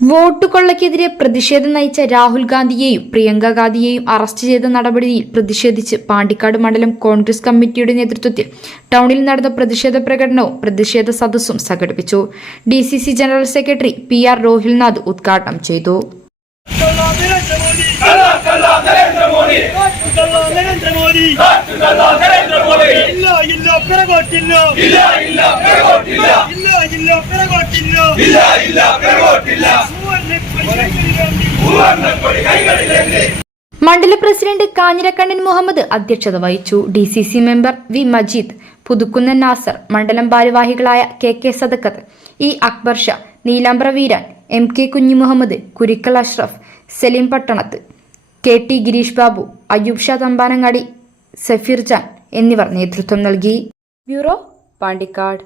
വോട്ടുകൊള്ളയ്ക്കെതിരെ പ്രതിഷേധം നയിച്ച രാഹുൽ ഗാന്ധിയെയും പ്രിയങ്ക ഗാന്ധിയെയും അറസ്റ്റ് ചെയ്ത നടപടിയിൽ പ്രതിഷേധിച്ച് പാണ്ടിക്കാട് മണ്ഡലം കോൺഗ്രസ് കമ്മിറ്റിയുടെ നേതൃത്വത്തിൽ ടൗണിൽ നടന്ന പ്രതിഷേധ പ്രകടനവും പ്രതിഷേധ സദസ്സും സംഘടിപ്പിച്ചു D general secretary P R Rohilnath ഉദ്ഘാടനം ചെയ്തു ഇല്ല ഇല്ല മണ്ഡല പ്രസിഡന്റ് കാഞ്ഞിരക്കണ്ണൻ മുഹമ്മദ് അധ്യക്ഷത വഹിച്ചു. D C C member V Majeed Puthukkunnan Nasar മണ്ഡലം ഭാരവാഹികളായ K K Sadakkath E Akbar Shah Neelambra Veeran M K Kunhimuhammad Kurikkal Ashraf Saleem Pattanath K T Gireesh Babu Ayyub Shah Thampanangadi Safeer Jan എന്നിവർ നേതൃത്വം നൽകി. Bureau Pandikkad.